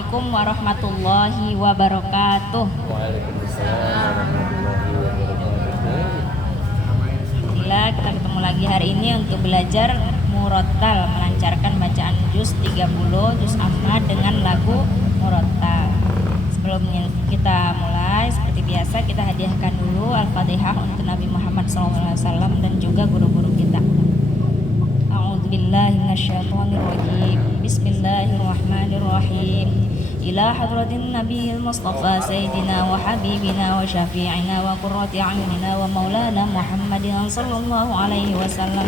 Assalamualaikum warahmatullahi wabarakatuh. Waalaikumsalam warahmatullahi wabarakatuh. Alhamdulillah kita ketemu lagi hari ini untuk belajar murattal, melancarkan bacaan juz 30 juz amma dengan lagu murattal. Sebelum kita mulai, seperti biasa kita hadiahkan dulu Al-Fatihah untuk Nabi Muhammad SAW dan juga guru-guru kita. A'udzubillahi minasyaitonirrajim. Bismillahirrahmanirrahim. Ila hadratin nabiyil mustafa sayyidina wa habibina wa syafi'ina wa qurrati a'yunina wa maulana Muhammadin sallallahu alaihi wasallam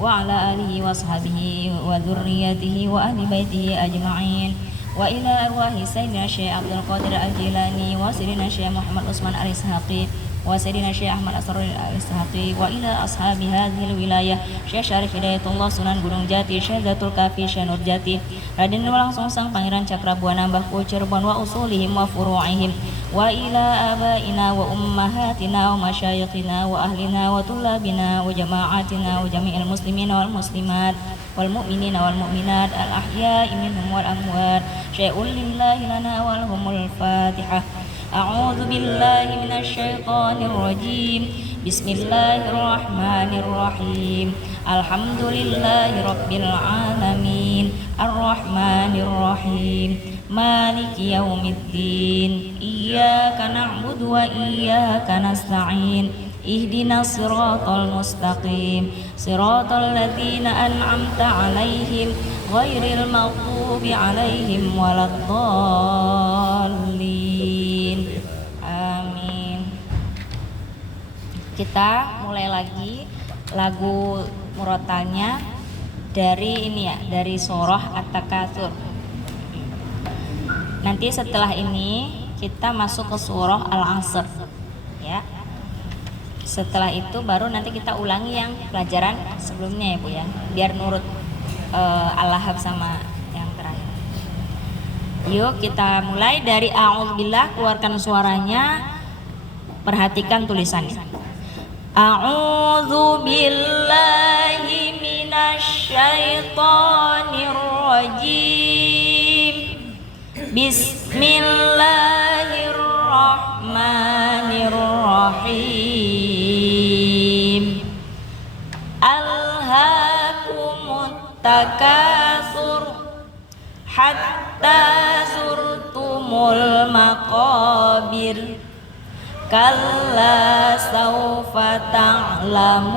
wa ala alihi wa sahbihi wa dzurriyyatihi wa ahli baitihi ajma'in. Wa ila arwahi sayyidina Syekh Abdul Qadir Al-Jilani wa sayyidina Syekh Muhammad Utsman Al-Ishaqi wa sayyidina Syekh Ahmad Asrarul Al-Ishaqi wa ila ashabi hadhil wilayah Syekh Syarif Hidayatullah Sunan Gunung Jati, Syekh Zatul Kafi, Syekh Nur Jati, Raden Walangsung Sang Pangeran Cakrabuana Mbah Cirebon wa usulihim wa furu'ihim wa ila abaina wa ummahatina wa masyayikhina wa ahlina wa tulabina wa jama'atina wa jami'il muslimina wal muslimat wal mu'minina wal mu'minat al ahya'i minhum wal amwat. Syai'un lillahi lana wa lahumul Fatihah. A'udzu billahi minasyaitonir rajim. Bismillahirrahmanirrahim. Alhamdulillahi rabbil alamin. Arrahmanir rahim. Maliki yaumiddin. Iyyaka na'budu wa iyyaka nasta'in. Ihdinas siratal mustaqim, siratal ladzina an'amta 'alaihim ghairil maghdubi 'alaihim waladdallin. Amin. Kita mulai lagi lagu murattalnya dari ini ya, dari surah At-Takatsur. Nanti setelah ini kita masuk ke surah Al-Asr ya. Setelah itu baru nanti kita ulangi yang pelajaran sebelumnya ya Bu ya, biar nurut Al-Lahab sama yang terakhir. Yuk kita mulai dari a'udzubillah, keluarkan suaranya, perhatikan tulisannya. A'udzubillahi minasyaitonir rajim. Bismillahirrahmanirrahim. Alhaakumut takatsur hatta zurtumul maqabir. Kalla sawfa ta'lamun.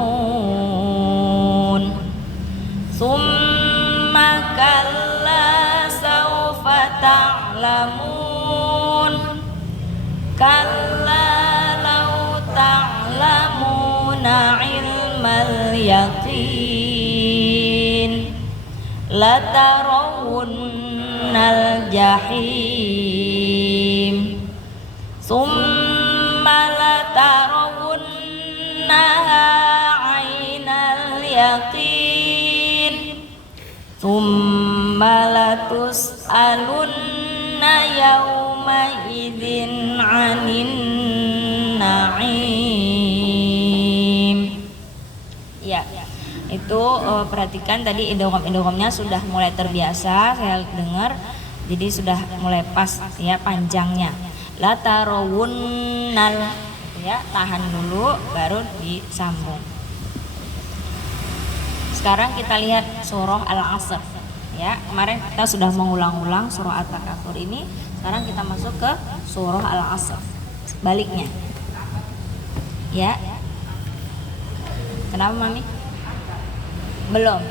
Summa kalla sawfa ta'lamun. Kalla law ta'lamuna ilmal yaqin latarawunnal jahim. Summa latarawunnaha aynal yaqin. Summa latus'alunna yawma idzin 'anin na'im. Ya, itu perhatikan tadi idgham-idghamnya sudah mulai terbiasa saya dengar, jadi sudah mulai pas ya panjangnya. Latarawunnal ya, tahan dulu baru disambung. Sekarang kita lihat surah Al-Asr ya. Kemarin kita sudah mengulang-ulang surah At-Takatsur ini. Sekarang kita masuk ke surah Al-Asr, baliknya ya. Kenapa Mami? Belum.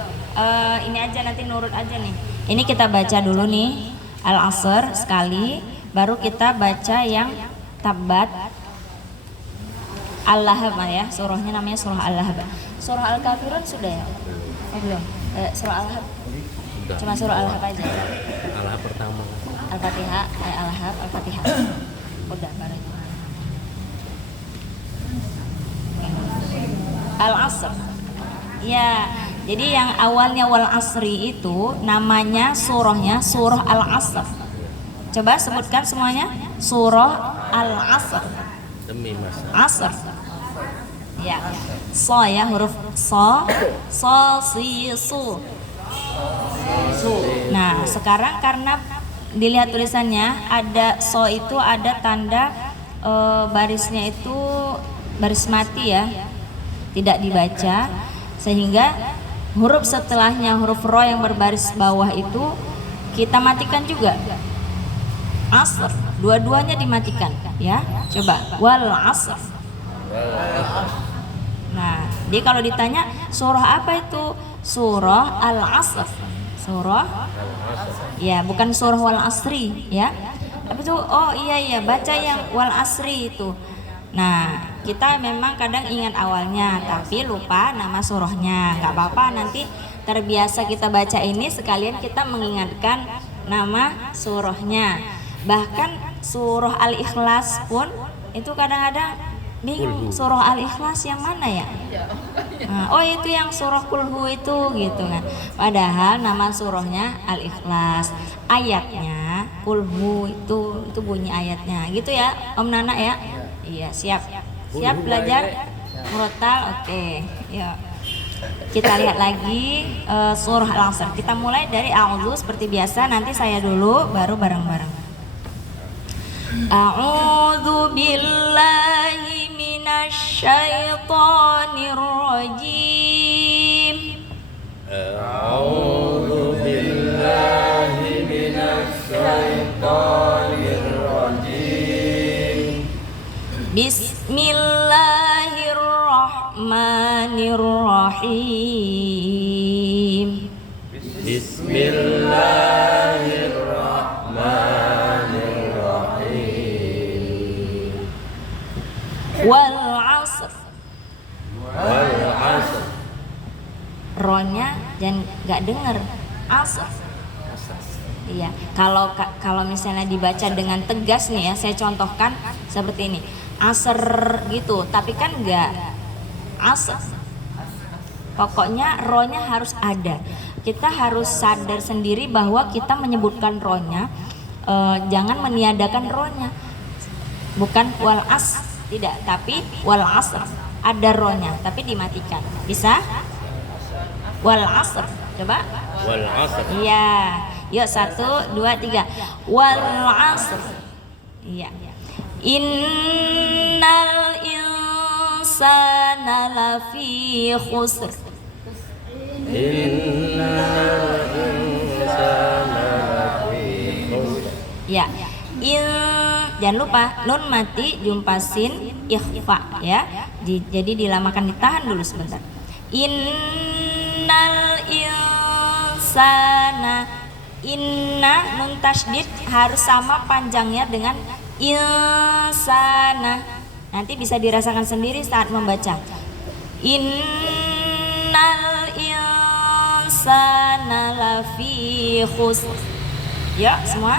Ini aja, nanti nurut aja nih. Ini kita baca dulu nih Al-Asr sekali, baru kita baca yang Tabbat, Al-Lahab ya. Surahnya namanya surah Al-Lahab. Surah Al-Kafirun sudah ya? Belum. Surah Al-Lahab. Cuma surah Al-Lahab aja. Al-Lahab pertama. Al-Fatihah, Al-Lahab, Al-Fatihah. Udah baru. Al-Asr. Ya, jadi yang awalnya wal asri itu namanya surahnya surah Al-Asr. Coba sebutkan semuanya. Surah Al-Asr. Demi masa. Asr. Ya. So ya, huruf so, si, su. Nah, sekarang karena dilihat tulisannya, ada so itu ada tanda barisnya itu baris mati ya, tidak dibaca, sehingga huruf setelahnya huruf ro yang berbaris bawah itu kita matikan juga. Asr, dua-duanya dimatikan ya. Coba wal asr. Nah, jadi kalau ditanya surah apa itu? Surah Al-Asr. Surah ya, bukan surah wal asri ya. Apa itu? Oh iya baca yang wal asri itu. Nah, kita memang kadang ingat awalnya tapi lupa nama surahnya. Gak apa-apa, nanti terbiasa kita baca ini sekalian kita mengingatkan nama surahnya. Bahkan surah Al-Ikhlas pun itu kadang-kadang bingung, surah Al-Ikhlas yang mana ya? Nah, oh itu yang surah Kulhu itu gitu kan. Padahal nama surahnya Al-Ikhlas, ayatnya Kulhu itu bunyi ayatnya gitu ya Om Nana ya. Iya, siap belajar murotal. Oke, yuk kita lihat lagi surah Al-Asr. Kita mulai dari a'udzu seperti biasa, nanti saya dulu baru bareng-bareng. A'udzu billahi minasy syaithanir rajim. A'udzu billahi minasy syaithanir rajim. Bismillahirrahmanirrahim. Bismillahirrahmanirrahim. Wal asr. Wal asr. Ro-nya jangan nggak dengar. Asr. Iya, kalau misalnya dibaca dengan tegas nih ya, saya contohkan seperti ini. Asr gitu, tapi kan enggak asr. Pokoknya ro-nya harus ada. Kita harus sadar sendiri bahwa kita menyebutkan ro-nya, jangan meniadakan ro-nya. Bukan wal as, tidak, tapi wal asr. Ada ro-nya, tapi dimatikan. Bisa? Wal asr. Coba. Wal asr. Iya. Yuk 1, 2, 3. Wal asr. Iya. Innal insana lafi khusr. Innal insana lafi khusr. Ya. Jangan lupa nun mati jumpa sin ikhfa ya. Jadi dilamakan, ditahan dulu sebentar. Innal insana, inna nun tasydid harus sama panjangnya dengan insana. Nanti bisa dirasakan sendiri saat membaca. Innal insana lafi khusr. Ya, semua.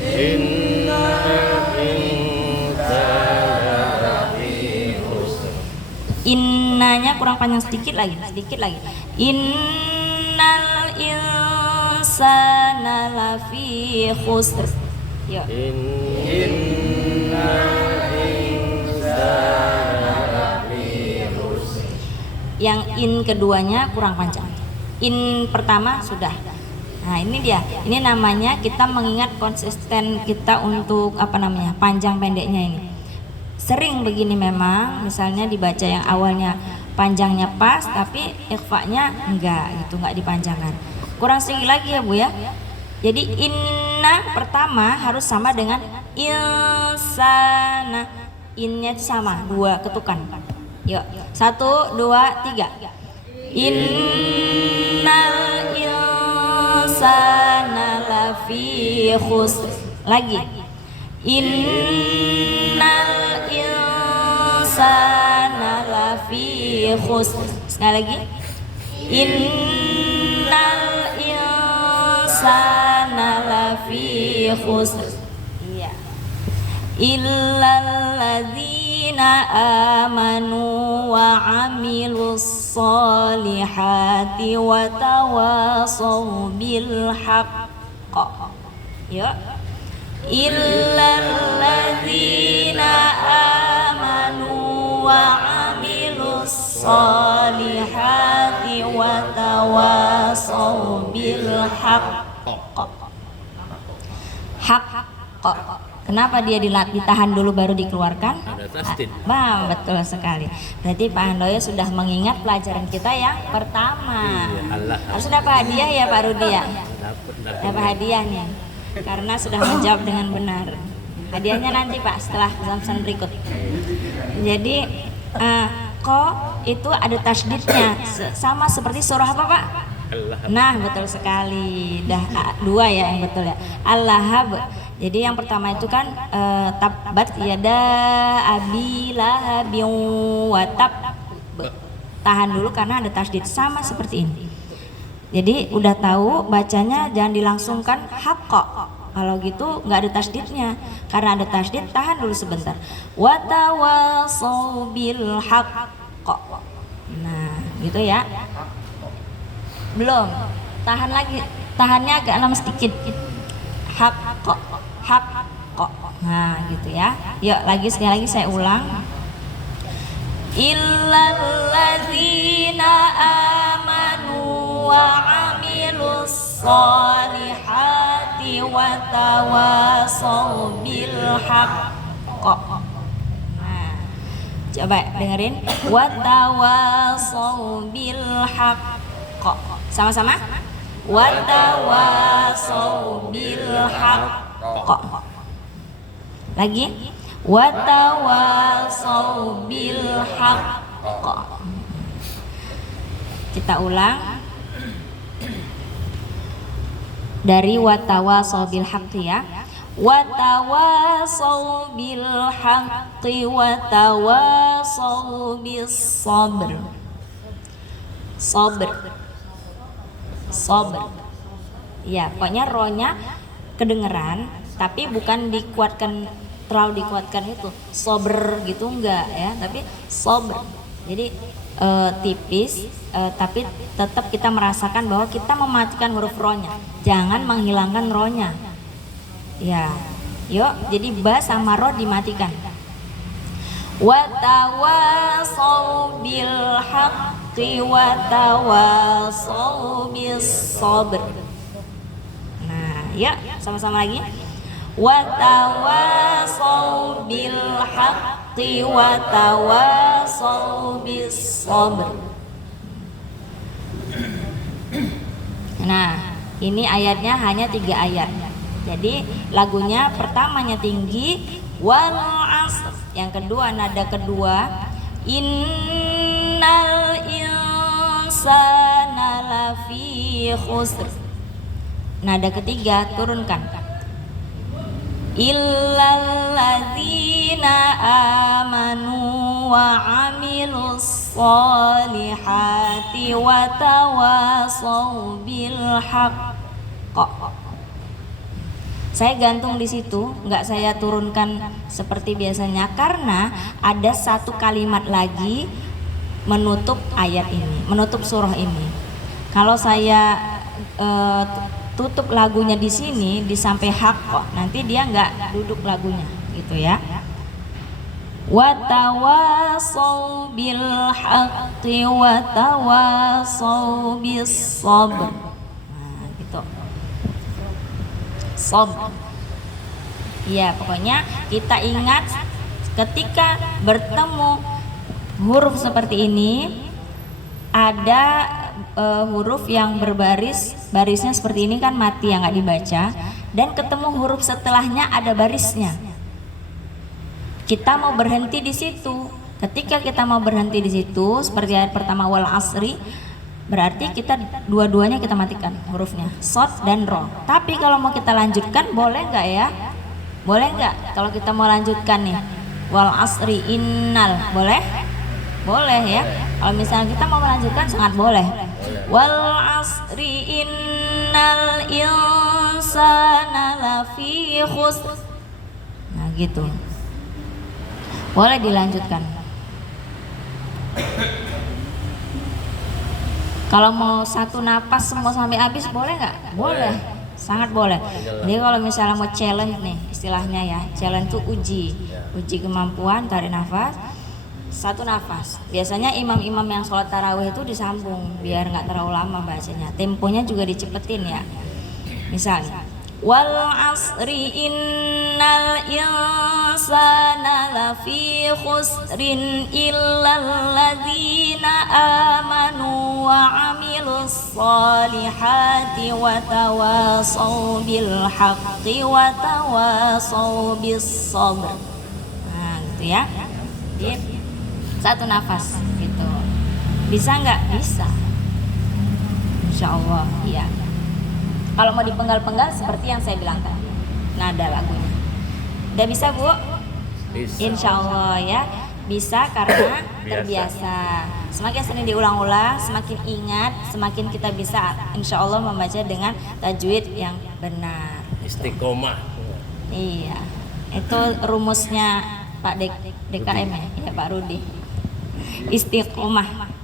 Innal insana lafi khusr. Innanya kurang panjang sedikit lagi. Innal insana lafi khusr. Yuk. Innal insana lafi khusr. Yang in keduanya kurang panjang. In pertama sudah. Nah ini dia. Ini namanya kita mengingat konsisten kita untuk panjang pendeknya ini. Sering begini memang, misalnya dibaca yang awalnya panjangnya pas tapi ikhfa-nya enggak dipanjangkan. Kurang sedikit lagi ya Bu ya. Jadi inna pertama harus sama dengan insana. Innya itu sama, 2 ketukan. Yuk, 1, 2, 3. Innal insana lafi khusr. Lagi. Innal insana lafi khusr. Sekali lagi. Innal insana lafi khusr. Iya. Illal ladzina amanu wa amilus solihati wa tawasaw bil haqq. Ya. Illal ladzina amanu wa amilus solihati wa tawasaw bil haqq. hak kok. Kenapa dia ditahan dulu baru dikeluarkan? Ada tasdid. Betul sekali. Berarti Pak Handoyo sudah mengingat pelajaran kita yang pertama. Iya, Allah. Harus dapat hadiah ya Pak Rudi ya. Dapat. Dapat hadiah nih. Karena sudah menjawab dengan benar. Hadiahnya nanti Pak setelah pesan berikut. Jadi kok itu ada tasdidnya sama seperti surah apa Pak? Allah. Nah betul sekali. Dah dua ya yang betul ya. Al-Lahab. Jadi yang pertama itu kan tabbat yada abi lahabin wa tab. Tahan dulu karena ada tasdid sama seperti ini. Jadi udah tahu bacanya jangan dilangsungkan haqqa. Kalau gitu nggak ada tasdidnya. Karena ada tasdid tahan dulu sebentar. Wa tawasau bil haqqa. Nah, gitu ya. Belum. Tahan lagi. Tahannya agak lama sedikit. Haqqa. Haqqa. Nah, gitu ya. Yuk lagi sekali lagi saya ulang. Illal ladzina amanu wa amilus solihati wa tawasau bil haqqa. Nah, coba dengerin. Wa tawasau bil haqqa. Sama-sama. Wa tawasau bil haqqa. Lagi. Wa tawasau bil haqqa. Kita ulang dari wa tawasau bil haqqi ya. Wa tawasau bil haqqi wa tawasau bis sabr. Sabr. Sabr. Ya, pokoknya rohnya kedengeran tapi bukan dikuatkan, terlalu dikuatkan itu sober gitu enggak ya, tapi sober. Jadi tipis tapi tetap kita merasakan bahwa kita mematikan huruf rohnya, jangan menghilangkan rohnya ya. Yuk, jadi ba sama roh dimatikan. Wa tawasau bil haqqi wa tawasau bis sabr. Nah, ya sama-sama lagi. Wa tawasau bil haqqi wa tawasau bis sabr. Nah, ini ayatnya hanya 3 ayat. Jadi lagunya pertamanya tinggi wal asr, yang kedua nada kedua innal insana lafi khusr, nada ketiga turunkan illal ladzina amanu wa amilus solihati wa tawasau bil haqqa. Saya gantung di situ, nggak saya turunkan seperti biasanya karena ada satu kalimat lagi menutup ayat ini, menutup surah ini. Kalau saya tutup lagunya di sini di sampai haqqa, nanti dia nggak duduk lagunya gitu ya. Wa tawasau bil haqqi wa tawasau bis sabr. Nah, gitu. Sabr. Iya, pokoknya kita ingat ketika bertemu huruf seperti ini ada huruf yang berbaris, barisnya seperti ini kan mati yang nggak dibaca, dan ketemu huruf setelahnya ada barisnya. Kita mau berhenti di situ. Ketika kita mau berhenti di situ, seperti ayat pertama wal asri, berarti kita dua-duanya kita matikan hurufnya, shad dan ro. Tapi kalau mau kita lanjutkan, boleh nggak ya? Boleh nggak? Kalau kita mau lanjutkan nih, wal asri innal, boleh? Boleh ya. Kalau misalnya kita mau melanjutkan sangat boleh. Wal asri innal insana lafi khusr. Nah gitu. Boleh dilanjutkan. Kalau mau satu napas semua sampai habis boleh nggak? Boleh, sangat boleh. Jadi kalau misalnya mau challenge nih istilahnya ya, challenge itu uji kemampuan tarik nafas. Satu nafas. Biasanya imam-imam yang sholat tarawih itu disambung biar nggak terlalu lama bacanya. Temponya juga dicepetin ya. Misalnya wal asri innal insana lafi khusrin illal ladzina amanu wa amilus solihati wa tawasaw bil haqqi wa tawasaw bis sabr. Nah gitu ya, jadi satu nafas gitu. Bisa nggak? Bisa, insya Allah iya. Kalau mau dipenggal-penggal seperti yang saya bilang tadi, nada lagunya. Udah bisa Bu? Bisa. Insya Allah ya, bisa karena terbiasa. Semakin sering diulang-ulang, semakin ingat, semakin kita bisa insya Allah membaca dengan tajwid yang benar. Istiqomah. Iya, itu rumusnya Pak DKM ya Pak Rudi. Istiqomah.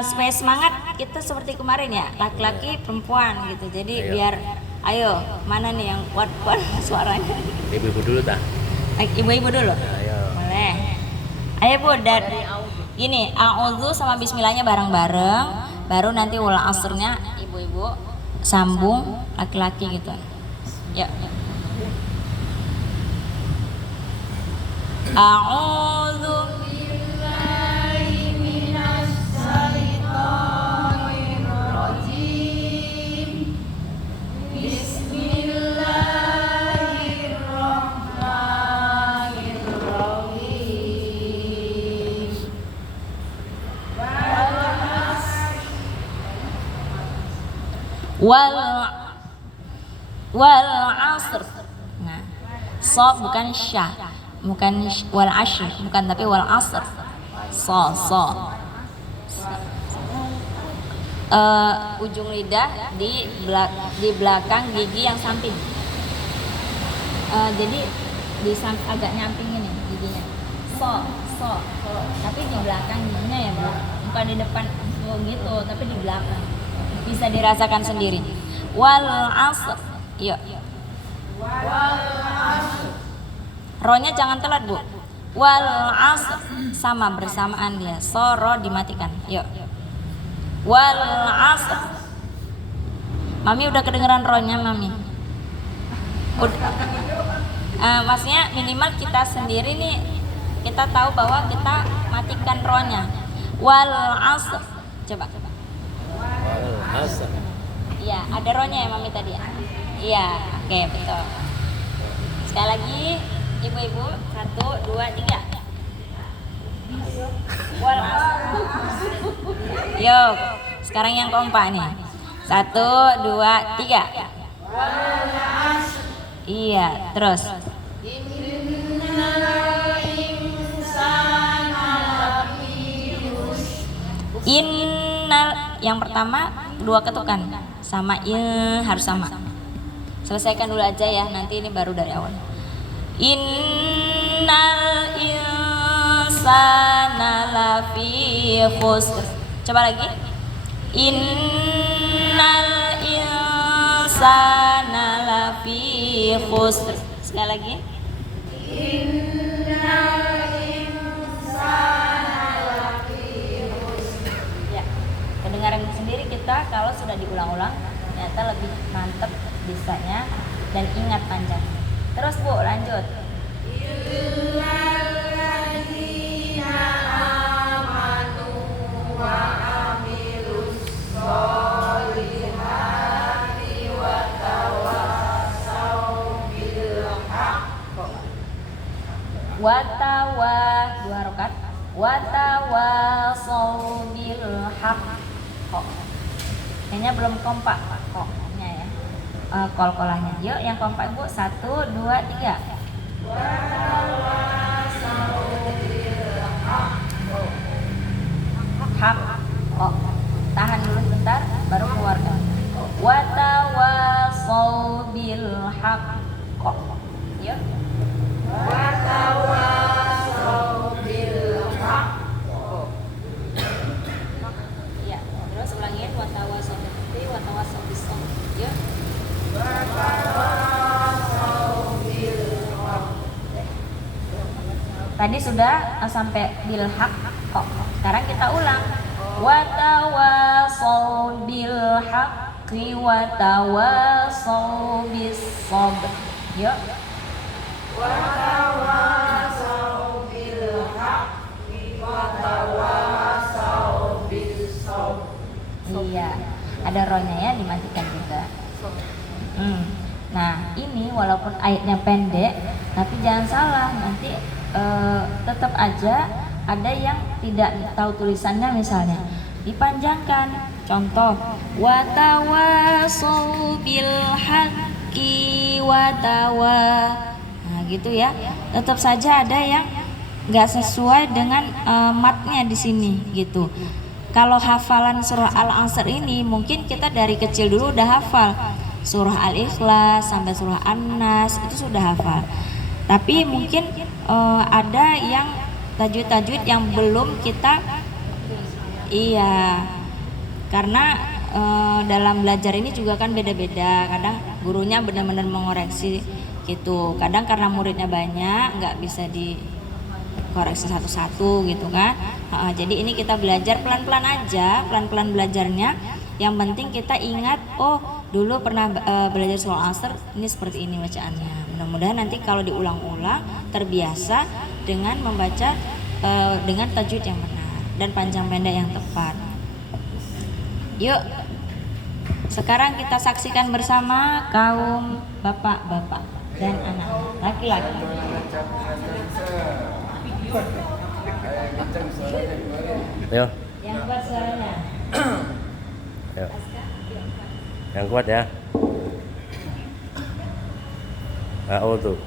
Supaya semangat kita seperti kemarin ya, laki-laki perempuan gitu. Jadi biar ayo mana nih yang kuat-kuat suaranya. Ibu-ibu dulu tak? Ibu-ibu dulu. Ayo. Boleh. Ayo Bu, dari gini, a'udzu sama bismillahnya bareng-bareng, baru nanti wal asrnya ibu-ibu sambung laki-laki gitu. Yuk. A'udzu wal asr. Nah, so bukan syah, bukan wal asr, bukan, tapi wal asr. So. Ujung lidah di belakang gigi yang samping. Jadi agak nyamping ini giginya. So. Tapi di belakang giginya ya Bu, bukan di depan gitu, tapi di belakang. Bisa dirasakan sendiri. Wal asr. Yuk. Ro-nya jangan telat Bu. Wal asr sama bersamaan dia. So ro dimatikan. Yuk. Wal asr. Mami udah kedengeran ro-nya Mami. Maksudnya minimal kita sendiri nih, kita tahu bahwa kita matikan ro-nya. Wal asr. Coba. Asal. Iya, ada rohnya ya Mami tadi ya? Iya, oke betul. Sekali lagi, ibu-ibu, 1, 2, 3. Wal asr. Yuk, sekarang yang keempat nih. 1, 2, 3. Iya, terus. Innal, yang pertama 2 ketukan sama harus sama. Selesaikan dulu aja ya, nanti ini baru dari awal. Innal insana lafi khusr. Coba lagi. Innal insana lafi khusr. Sekali lagi. Kedengaran sendiri kita kalau sudah diulang-ulang ternyata lebih mantep bisanya dan ingat panjang. Terus Bu, lanjut. Watawa 2 harokat. Watawasau bil haq. Kok kayaknya belum kompak koknya ya, kol-kolanya. Yuk yang kompak Bu, 1, 2, 3. Hak. Kok tahan dulu sebentar baru keluarkan. Watawasau bil haq. Kok yuk. Tadi sudah sampai bil haq kok. Sekarang kita ulang. Wa tawasau bil haq. haqqi wa tawasaw bis sabr. Yuk. Iya, ada rohnya ya, dimatikan juga. Nah, ini walaupun ayatnya pendek, tapi jangan salah, nanti tetap aja ada yang tidak tahu tulisannya, misalnya dipanjangkan. Contoh, watawasaw bil haqqi nah gitu ya. Tetap saja ada yang nggak sesuai dengan matnya di sini gitu. Kalau hafalan surah Al-Asr ini mungkin kita dari kecil dulu udah hafal surah Al-Ikhlas sampai surah An-Nas, itu sudah hafal. Tapi mungkin ada yang tajwid-tajwid yang belum kita, iya, karena dalam belajar ini juga kan beda-beda. Kadang gurunya benar-benar mengoreksi gitu. Kadang karena muridnya banyak nggak bisa dikoreksi satu-satu gitu kan. Jadi ini kita belajar pelan-pelan aja, pelan-pelan belajarnya. Yang penting kita ingat, oh dulu pernah belajar surah Al-Asr, ini seperti ini bacaannya. Mudah-mudahan nanti kalau diulang-ulang terbiasa dengan membaca dengan tajwid yang benar dan panjang pendek yang tepat. Yuk, sekarang kita saksikan bersama kaum bapak-bapak dan anak laki-laki. Ayo. Yang kuat suaranya. Ayo. Yang kuat ya. A'udzu.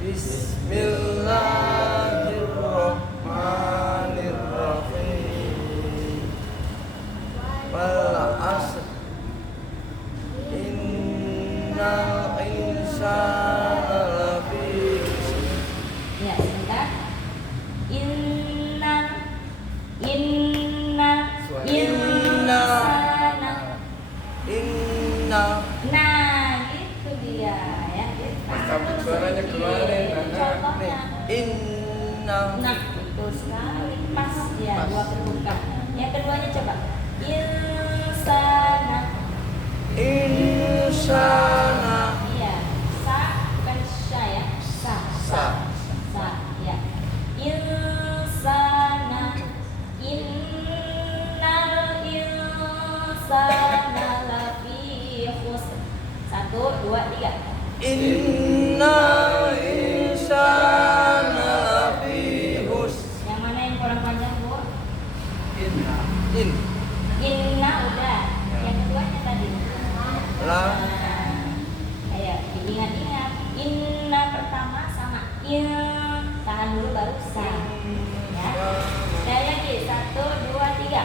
Bismillahirrahmanirrahim. Wal 'asr innal insana lafi khusr. Ya, sebentar. Inna insana. Nah, gitu dia ya. Tapi suaranya kemarin, Contohnya. Nah, betul sekali. Pas ya, dua terbuka. Yang keduanya coba. Insana. Iya, sa bukan sya ya. Sa. Ya. Insana. Innal insana lafi khusr. 1, 2, 3. Innal insana lafi khusr. Yang mana yang kurang panjang, Bu? In Inna udah. Yang keduanya tadi. la Ayo diingat-ingat. Inna pertama sama in, tahan dulu baru sa. Ya. Sekali lagi 1, 2, 3.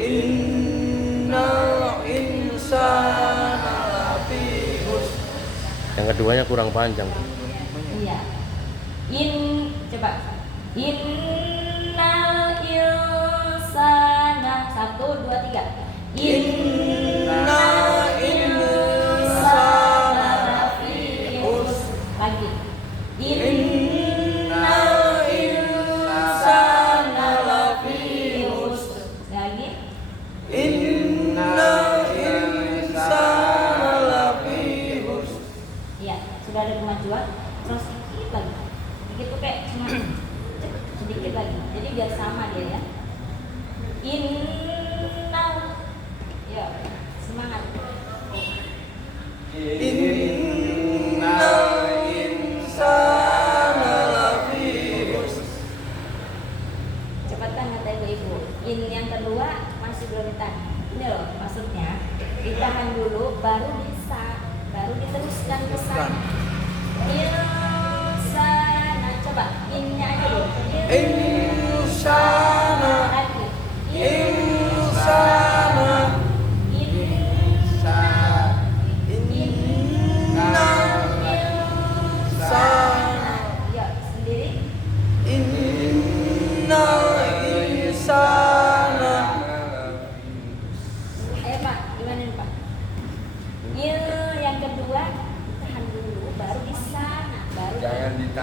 innal insana lafi khusr. Yang keduanya kurang panjang. Iya. Coba. Innal insana. 1, 2, 3. Innal insana lafi khusr. Lagi. Innal insana lafi khusr. Lagi. Innal insana lafi khusr. Iya, sudah ada kemajuan. Terus sedikit lagi. Begitu kayak cuma sedikit lagi. Jadi biar sama dia ya. Innal. Ya, semangat. Innal insana lafi khusr. Cepatkan kata ibu-ibu. In yang kedua masih belum ditahan. Ini loh maksudnya. Ditahan dulu, baru diteruskan ke sana. Insana. Coba innya aja dulu. Insana Lagi. insana insana Ya, sendiri. innal insana. Ayo Pak, gimana nih Pak? Yang kedua tahan dulu, baru di sana, baru Jangan ditahan.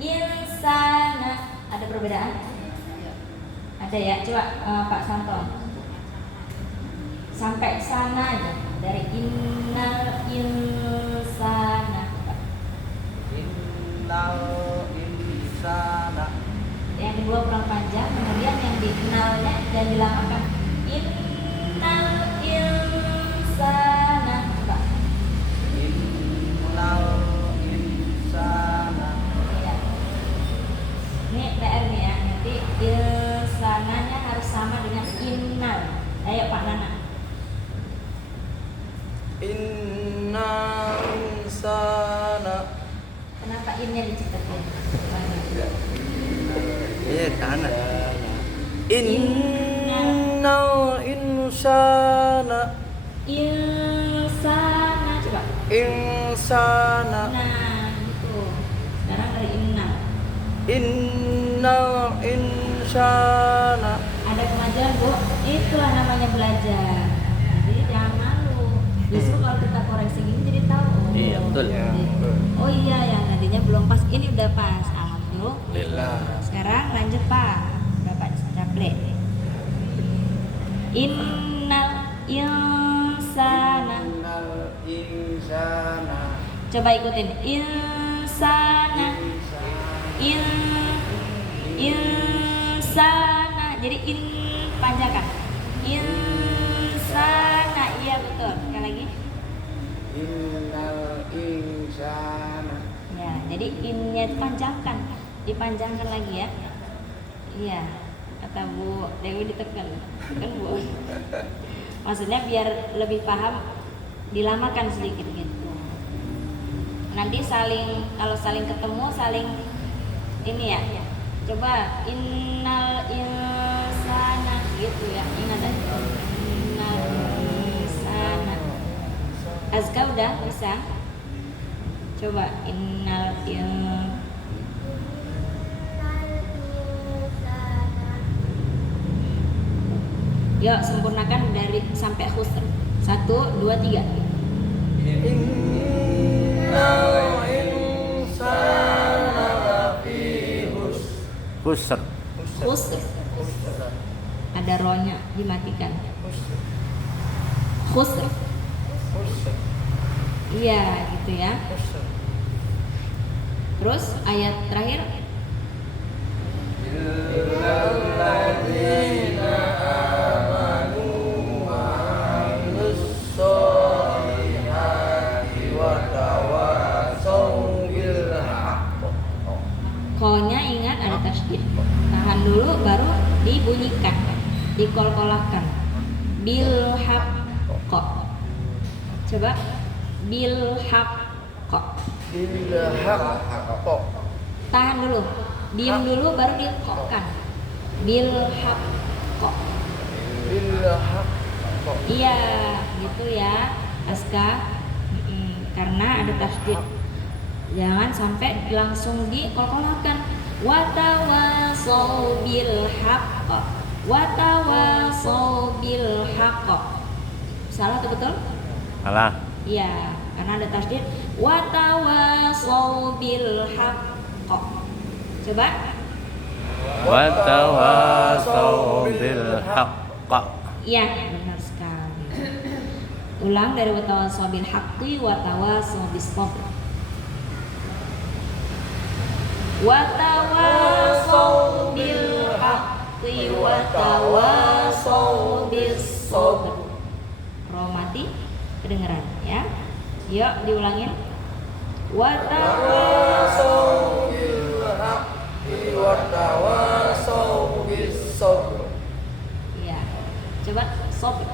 insana. Ada perbedaan? Ada ya. Coba Pak Santo. Sampai sana aja. Dari innal insana. Innal insana. Yang kedua kurang panjang, kemudian yang di innalnya dan dilamakan. Innal insana. Coba. Innal insana. Ya. Ini PR nih ya. Nanti insananya harus sama dengan innal. Ayo Pak Nana. Innal insana. Kenapa innya dicepetin? Iya, kanan. Innal insana. Insana. Coba. Insana. Nah, gitu. Sekarang dari innal. Innal insana. Ada kemajuan Bu, itulah namanya belajar. Jadi jangan malu. Justru kalau kita koreksi gini jadi tahu. Iya, betul. Ya, Jadi, betul. oh iya yang tadinya belum pas, ini udah pas. Alhamdulillah. Alhamdulillah. Sekarang lanjut Pak. Udah Pak Caple. Innal insana. Innal insana. Coba ikutin. Insana. Insana. Jadi panjangkan. Insana. Iya betul. Sekali lagi. Innal insana. Ya, jadi innya itu panjangkan. Dipanjangkan lagi ya. Iya. Kata Bu Dewi ditekan. Kan Bu. Maksudnya biar lebih paham, dilamakan sedikit gitu. Nanti kalau saling ketemu saling ini ya. Coba innal insana gitu ya. Ingat aja. Innal insana. Azka udah bisa? Coba innal Yuk sempurnakan dari sampai khusr. 1, 2, 3. Innal insana lafi Khusr. Khusr. Ada rohnya dimatikan. Khusr. Iya gitu ya. Terus ayat terakhir. Illalladzina amanu wa amilus solihati wa tawassaw bil haqq. Ko-nya ingat ada tasydid. Tahan dulu baru dibunyikan. Dikol-kolakan. Bil haqq. Coba bil haqq. Bil haqq. Tahan dulu. Diam dulu baru dikokkan. Bil haqq. Bil haqq. Iya, gitu ya, Aska. Karena ada tasydid. Jangan sampai langsung dikol-kolakan. Watawasaw bil haqq. Watawasaw bil haqq. Salah atau betul? Salah. Iya, karena ada tasydid. Watawasaw bil haqq. Coba. Wa tawasaw bil haqq. Iya, benar sekali. Ulang dari watawasaw bil haqqi watawasaw bis sabr. Watawasaw bil haqqi watawasaw bis sabr. Roh mati kedengeran ya. Yuk diulangin. Tawassaw bil haqqi wa tawassaw bis sabr. Iya. Coba sabr.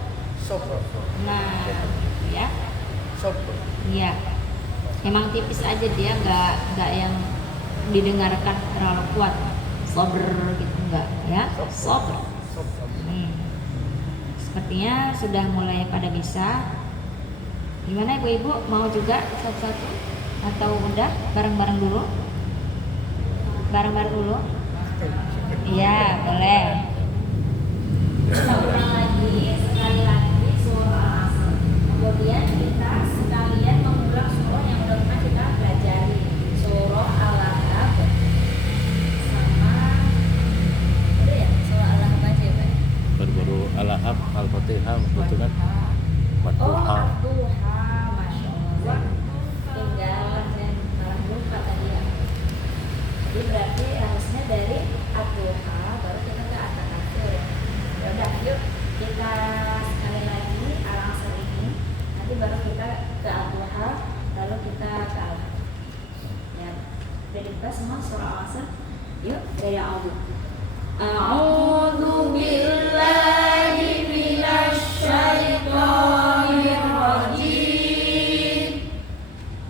Sabr. Nah, ya. Sabr. Iya. Emang tipis aja dia, nggak yang didengarkan terlalu kuat. Sabr gitu enggak ya. Sabr. Sepertinya sudah mulai pada bisa. Gimana ibu-ibu, mau juga satu-satu atau udah bareng-bareng dulu? Bareng-bareng dulu? Iya, boleh. Kita ulang lagi, sekali lagi surah Al-Asr. Kemudian kita sekalian mengulang surah yang udah pernah kita pelajari. Surah Al-Ahzab Fatihah betul kan? Wadduha. Ad-duha, masya Allah. Tinggal dan malah lupa tadi ya. Jadi berarti harusnya dari ad-duha baru kita ke at-takasur. Ya udah, yuk kita sekali lagi al-asr ini. Nanti baru kita ke ad-duha, lalu kita ke al-asr. Ya, udah dibuka semua surah al-asr. Yuk dari a'udzu. A'udzu billahi minasyaitonir rajim.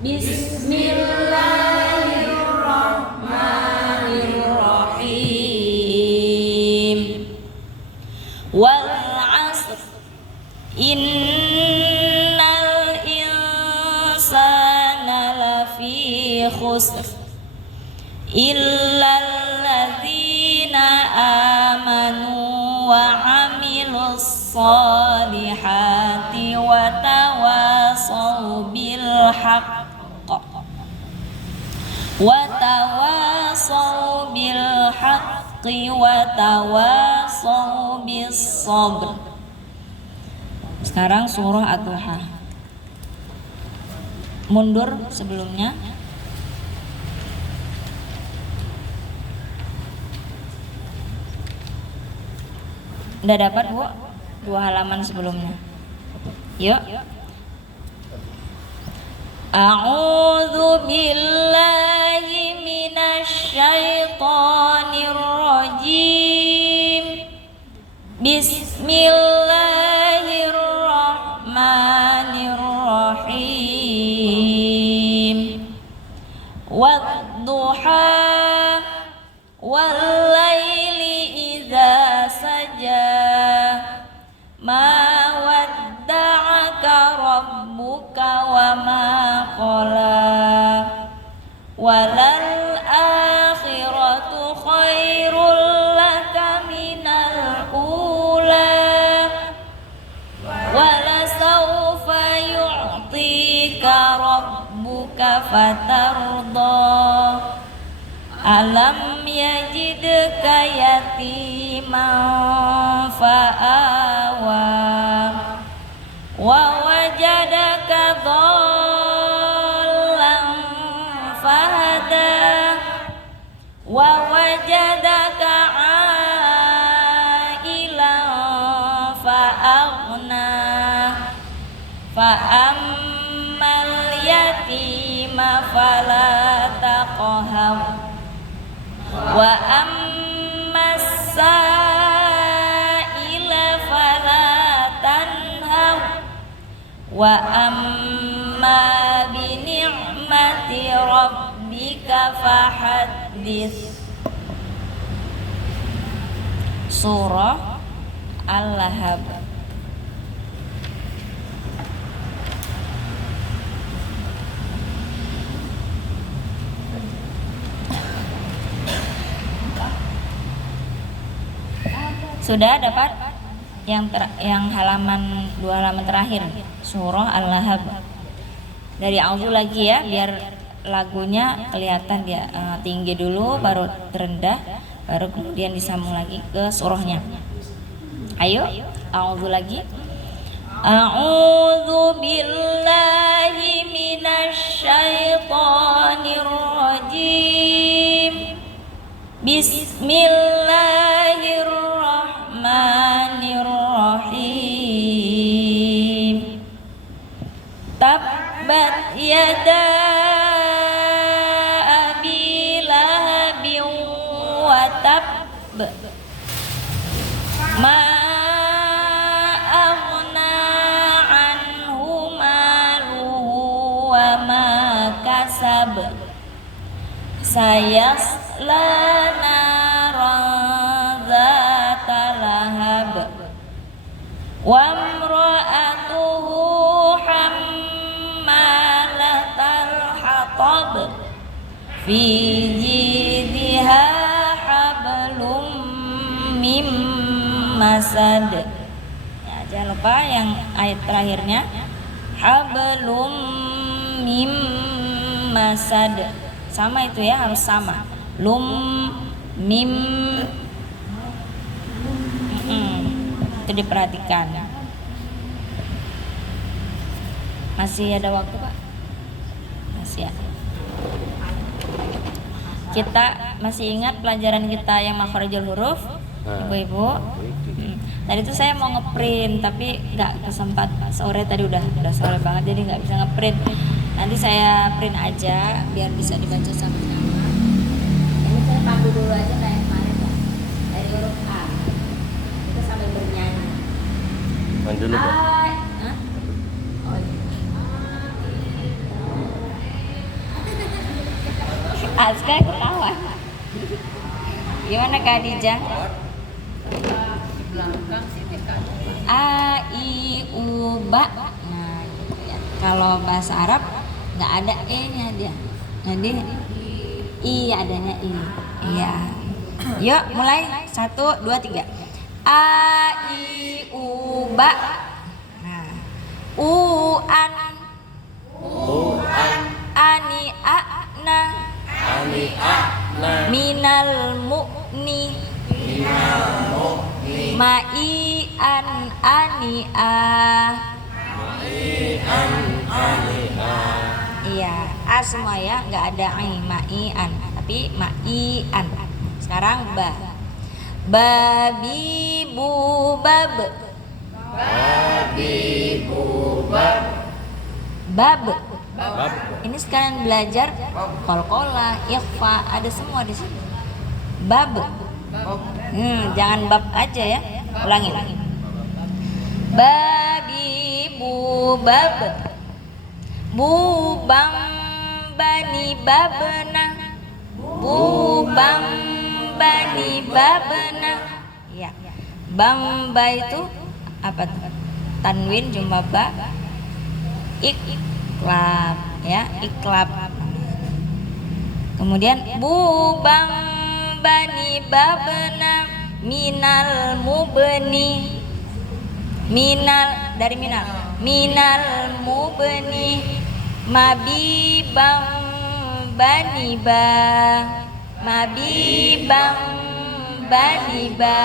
Bismillahirrahmanirrahim. Wal 'asr innal insana lafi khusr illal ladzina amanu wa 'amilus solihati wa tawasaw bil haqq wa tawasaw bil haqqi wa tawasaw bis sabr. Sekarang surah Ad-Duha. Mundur sebelumnya. Udah dapat Bu? 2 halaman sebelumnya. Yuk. A'udzu billahi minasyaitonir rajim. Bismillahirrahmanirrahim. Wadduha wal laili idza saja. Ma wadda'aka rabbuka wa ma qala. Walal akhiratu khairul laka minal ula. Wala sawfa yu'tika rabbuka fatarda. Alam yajidka yatiman fa'awa wa wajadaka dhallan fahada wa wajadaka ailan fa'aghna fa'ammal yatima fala taqhar wa ammas sa'ila fala tanhar wa amma bi ni'mati rabbika fahaddits. Surah Al-Lahab. Sudah dapat yang halaman 2 halaman terakhir surah Al-Lahab. Dari auzu lagi ya biar lagunya kelihatan dia tinggi dulu baru terendah baru kemudian disambung lagi ke surahnya. Ayo auzu lagi. A'udzu billahi minasyaitonir rajim. Bismillahirrahmanirrahim. Tabbat yada abi lahabin wa tabb. Ma aghna anhu maluhu wa ma kasab. Sayasla naran zata lahab wa imra'atuhu hammalatal hatab fi jidha hablum mim masad. Ya, jangan lupa yang ayat terakhirnya hablum mim masad. Sama itu ya, harus sama. Lum mim itu diperhatikan. Masih ada waktu Pak? Masih ya. Kita masih ingat pelajaran kita yang makharijul huruf, ibu-ibu? Tadi tuh saya mau ngeprint tapi nggak kesempat, sore tadi udah sore banget jadi nggak bisa ngeprint. Nanti saya print aja biar bisa dibaca sama-sama. Ini saya pandu dulu aja kayak kemarin Pak. Dari huruf A. Kita sambil bernyanyi. Main dulu Pak. Hah? Oh, iya. Aska ketawa. Gimana Kak Adijah? A, I, U, Ba. Nah, gitu ya. Kalau bahasa Arab nggak ada E-nya dia. Jadi I adanya I. Iya. Yuk mulai 1, 2, 3. A, I, U, Ba. Nah, U, An. Ani, A, Na. Minal mu'ni. Ma'i an ani a. Iya, a semua ya, nggak ada ai, ma'i an, tapi ma'i an. Sekarang ba. Babi bu bab. Bab. Ini sekalian belajar qalqalah, ikhfa, ada semua di sini. Bab. Jangan bab aja ya. Ulangin. Babi bu bab. Bubang bani babna. Bubang bani babna. Ya. Bamba itu apa tuh? Tanwin jumlah ba. Iklab ya, iklab. Kemudian bubang bani babna minal mubni. Minal dari minal mubni mabibang bani ba. Mabibang bani ba.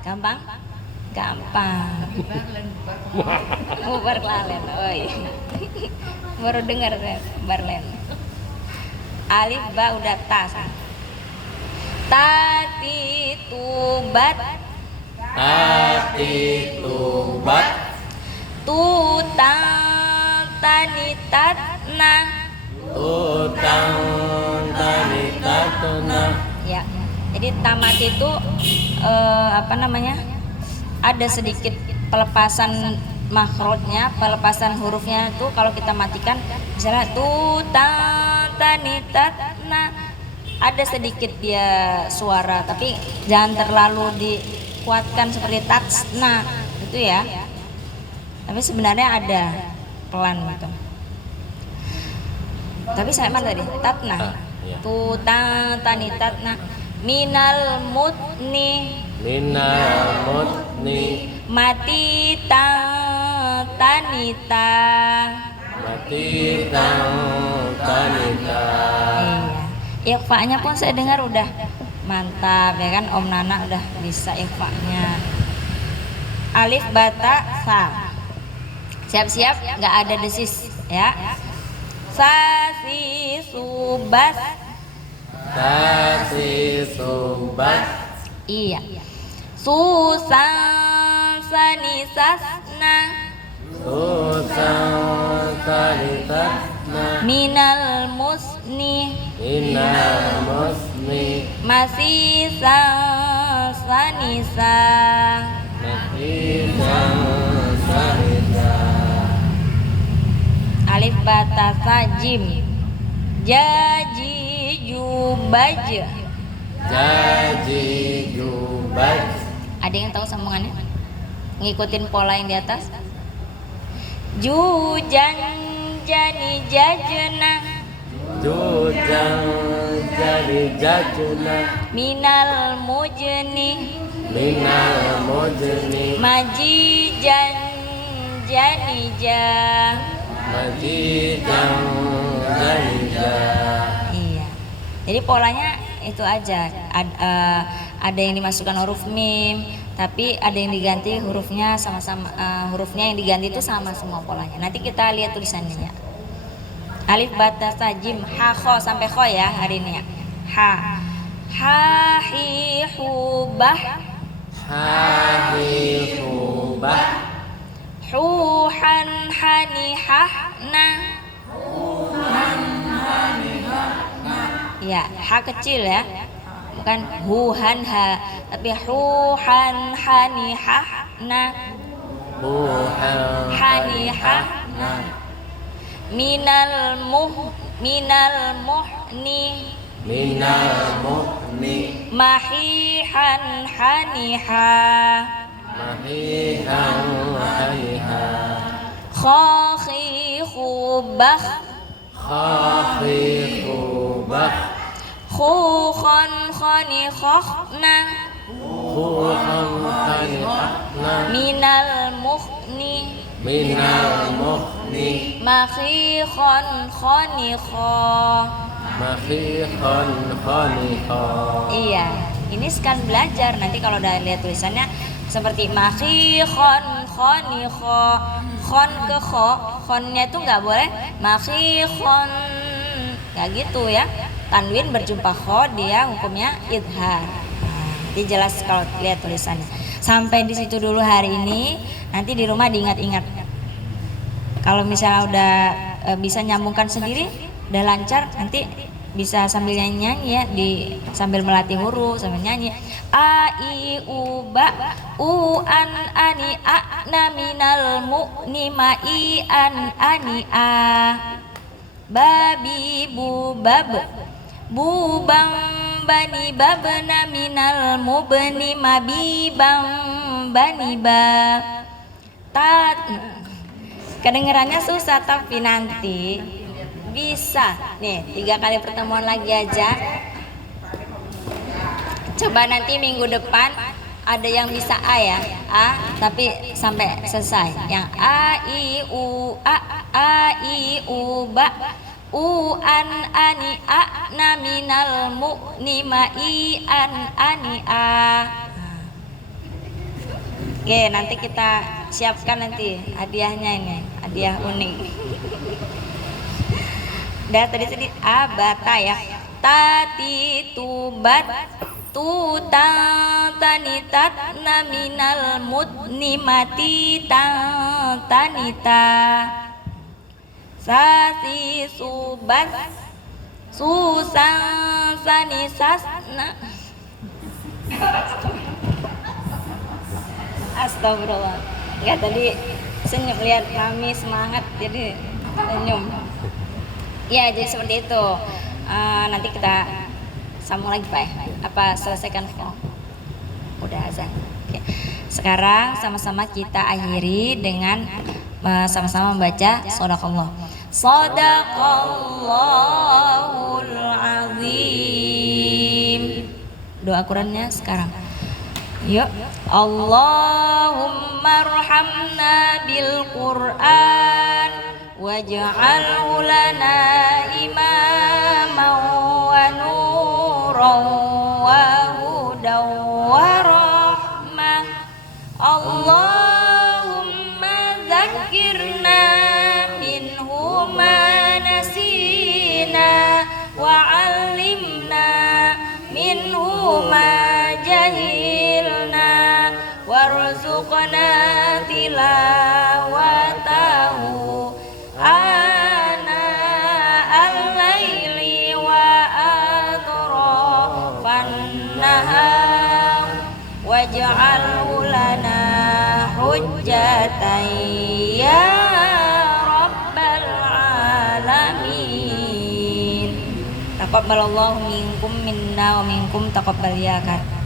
Gampang? Barlen. Oh iya. Baru dengar barlen. Alif ba udah tas. Tati tubat. Tutang tani tatna. Ya. Jadi tamat itu ada sedikit pelepasan makhrajnya, pelepasan hurufnya tuh kalau kita matikan misalnya tutang tani tatna, ada sedikit dia suara tapi jangan terlalu dikuatkan seperti tatsna itu ya. Tapi sebenarnya ada pelan gitu. Tapi saya mana tadi? Tatna. Tutang tani tatna minal mutni. Mati tang tanita. Iya. Ikhfa-nya pun saya dengar udah mantap ya kan, Om Nana udah bisa ikhfa-nya. Alif bata sa. Siap-siap, nggak ada desis ya. Sa si subas. Iya. Susan sani sasna. Minal musni. Masih sanisa. Alif bata sajim. Jaji jubaj. Ada yang tahu sambungannya? Ngikutin pola yang di atas. Jujan jani jajna. Minal mujni. Majijan janija. Iya. Jadi polanya itu aja. Ada yang dimasukkan huruf mim, tapi ada yang diganti hurufnya sama-sama, hurufnya yang diganti itu sama semua polanya. Nanti kita lihat tulisannya ya. Alif bata tajim ha kho sampai kho ya hari ini ya. Ha hi hu bah hu han hani ha na. Ya, ha kecil ya. Bukan hu han ha, tapi hu han hani ha na. Hani ha na. Minal muhni mahihan haniha khakhi khubah khukhan khani khokhna minal muhni mahihan khani. Iya, ini sekalian belajar. Nanti kalau udah lihat tulisannya seperti mahihan khani khon ke khonnya itu nggak boleh mahihan, nggak gitu ya. Tanwin berjumpa kho dia hukumnya idhar. Nanti jelas kalau lihat tulisannya. Sampai di situ dulu hari ini. Nanti di rumah diingat-ingat. Kalau misalnya udah bisa nyambungkan sendiri, udah lancar, nanti bisa sambil nyanyi ya, sambil melatih huruf sambil nyanyi. A I U ba u an ani a na minal mu'ni ma i an ani a babi bu bab bu bang bani babna minal mubni ma bi bang bani ba. Kedengarannya susah tapi nanti bisa. Nih 3 kali pertemuan lagi aja. Coba nanti minggu depan ada yang bisa A ya, A tapi sampai selesai. Yang A I U ba u an ani a na minal mu'ni ma i an ani a. Oke, nanti kita siapkan nanti hadiahnya, ini hadiah unik. Udah tadi a bata ya. Tati tubat tu tanitat na minal mudni mati tanita. Sasi subat susang sani sasna. Astagfirullah. Enggak, tadi senyum, lihat kami semangat jadi senyum. Ya, jadi seperti itu. Nanti kita sambung lagi Pak ya? Apa selesaikan kok? Udah azan. Oke. Sekarang sama-sama kita akhiri dengan sama-sama membaca shadaqallah. Shadaqallahul azim. Doa Qurannya sekarang. Yuk. Allahumma arhamna bil Qur'an waj'alhu lana imaman wa nuran wa hudan wa rahmah. Allahumma zakkirna minhu ma nasina wa 'allimna minhu ma jahilna warzuqna tilawatahu ana al-laili wa atrafan nahar waj'alhu lana hujjatan ya rabbal alamin. Taqabbalallahu minkum minna wa minkum taqabbal ya Kak.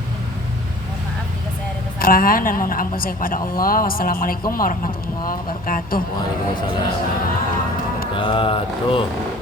Kesalahan dan mohon ampun saya kepada Allah. Wassalamualaikum warahmatullahi wabarakatuh. Waalaikumsalam warahmatullahi wabarakatuh.